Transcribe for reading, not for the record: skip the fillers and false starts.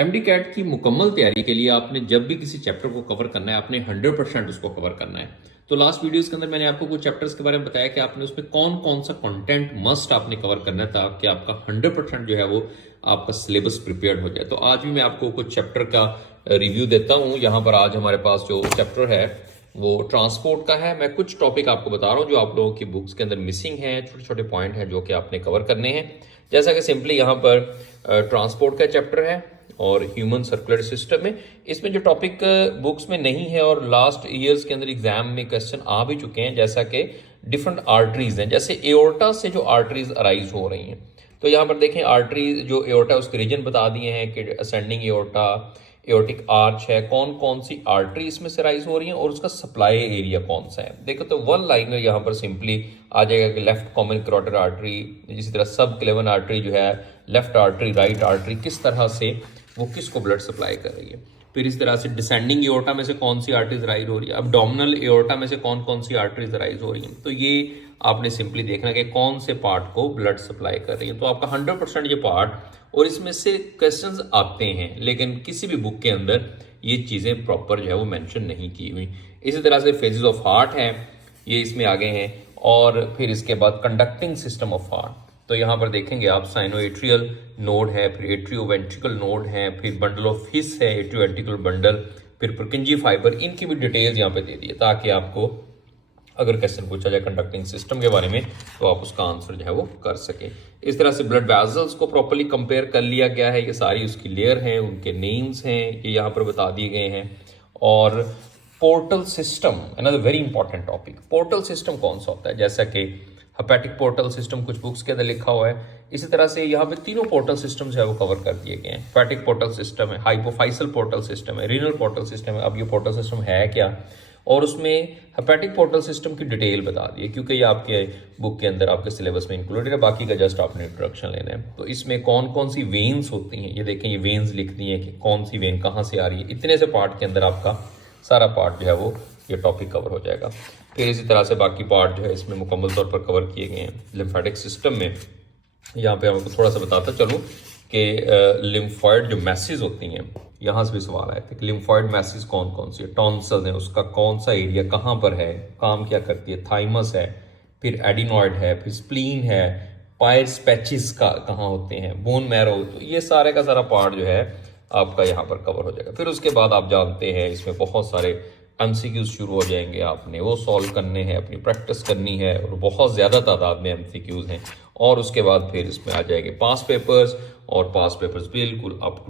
MD cat की मुकम्मल तैयारी के लिए आपने जब भी किसी चैप्टर को कवर करना है, आपने 100% उसको कवर करना है। तो लास्ट वीडियोस के अंदर मैंने आपको कुछ चैप्टर्स के बारे में बताया कि आपने उसमें कौन कौन सा कंटेंट मस्ट आपने कवर करना है ताकि आपका 100% जो है वो आपका सिलेबस प्रिपेयर्ड हो जाए। तो आज भी मैं आपको कुछ चैप्टर का रिव्यू देता हूँ। यहाँ पर आज हमारे पास जो चैप्टर है वो ट्रांसपोर्ट का है। मैं कुछ टॉपिक आपको बता रहा हूँ जो आप लोगों की बुक्स के अंदर मिसिंग हैं, छोटे छोटे पॉइंट हैं जो कि आपने कवर करने हैं। जैसा कि सिंपली यहाँ पर ट्रांसपोर्ट का चैप्टर है और ह्यूमन सर्कुलर सिस्टम में इसमें जो टॉपिक बुक्स में नहीं है और लास्ट ईयर्स के अंदर एग्जाम में क्वेश्चन आ भी चुके हैं, जैसा कि डिफरेंट आर्टरीज हैं, जैसे एओर्टा से जो आर्टरीज अराइज हो रही हैं। तो यहाँ पर देखें आर्टरी जो एओर्टा उसके रीजन बता दिए हैं कि असेंडिंग एओर्टा, एओर्टिक आर्च है, कौन कौन सी आर्टरी इसमें से राइज हो रही है और उसका सप्लाई एरिया कौन सा है। देखो तो वन लाइनर यहाँ पर सिंपली आ जाएगा कि लेफ्ट कॉमन कैरोटिड आर्टरी, इसी तरह सब क्लेवन आर्टरी जो है, लेफ्ट आर्टरी, राइट आर्टरी, किस तरह से वो किसको ब्लड सप्लाई कर रही है। फिर इस तरह से डिसेंडिंग एओर्टा में से कौन सी आर्टरीज राइज हो रही है, अब्डोमिनल एओर्टा में से कौन कौन सी आर्टरीज राइज हो रही है। तो ये आपने सिंपली देखना कि कौन से पार्ट को ब्लड सप्लाई कर रही है। तो आपका 100% ये पार्ट, और इसमें से क्वेश्चंस आते हैं लेकिन किसी भी बुक के अंदर ये चीज़ें प्रॉपर जो है वो मेंशन नहीं की हुई। इसी तरह से फेजेस ऑफ हार्ट है, ये इसमें आगे हैं। और फिर इसके बाद कंडक्टिंग सिस्टम ऑफ हार्ट, तो यहाँ पर देखेंगे आप साइनोएट्रियल नोड है, फिर एट्रियोवेंट्रिकल नोड है, फिर बंडल ऑफ हिस है, एट्रियोवेंट्रिकल बंडल, फिर पुरकिंजी फाइबर, इनकी भी डिटेल्स यहाँ पे दे दी है ताकि आपको अगर क्वेश्चन पूछा जाए कंडक्टिंग सिस्टम के बारे में तो आप उसका आंसर जो है वो कर सके। इस तरह से ब्लड वेजल्स को प्रॉपर्ली कंपेयर कर लिया गया है। ये सारी उसकी लेयर हैं, उनके नेम्स हैं, ये यहाँ पर बता दिए गए हैं। और portal system, another very important topic, portal system कौन सा होता है, जैसा कि हेपेटिक पोर्टल सिस्टम कुछ बुक्स के अंदर लिखा हुआ है। इसी तरह से यहाँ पे तीनों पोर्टल सिस्टम जो है वो कवर कर दिए गए हैं। हेपेटिक पोर्टल सिस्टम है, हाइपोफाइसल पोर्टल सिस्टम है, रीनल पोर्टल सिस्टम है। अब ये पोर्टल सिस्टम है क्या, और उसमें हेपेटिक पोर्टल सिस्टम की डिटेल बता दी है क्योंकि ये आपके बुक के अंदर आपके सिलेबस में इंक्लूडेड है, बाकी का जस्ट आपने इंट्रोडक्शन लेना है। तो इसमें कौन कौन सी वेन्स होती हैं, ये देखें, ये वेन्स लिख दी हैं कि कौन सी वेन कहाँ से आ रही है। इतने से पार्ट के अंदर आपका सारा पार्ट जो है वो ये टॉपिक कवर हो जाएगा। फिर इसी तरह से बाकी पार्ट जो है इसमें मुकम्मल तौर पर कवर किए गए हैं। लिम्फेटिक सिस्टम में यहाँ पे आपको थोड़ा सा बताता चलूँ कि लिम्फॉइड जो मैसेज होती हैं, यहाँ से भी सवाल आया था कि लिम्फॉइड मैसेज कौन कौन सी है, टॉन्सिल्स हैं, उसका कौन सा एरिया कहाँ पर है, काम क्या करती है, थाइमस है, फिर एडिनॉइड है, फिर स्प्लीन है, पायर्स पैचेस का कहाँ होते हैं, बोन मैरो। तो ये सारे का सारा पार्ट जो है आपका यहाँ पर कवर हो जाएगा। फिर उसके बाद आप जानते हैं इसमें बहुत सारे एमसीक्यूज शुरू हो जाएंगे, आपने वो सॉल्व करने हैं, अपनी प्रैक्टिस करनी है, और बहुत ज़्यादा तादाद में एमसीक्यूज हैं। और उसके बाद फिर इसमें आ जाएंगे पास पेपर्स, और पास पेपर्स बिल्कुल अप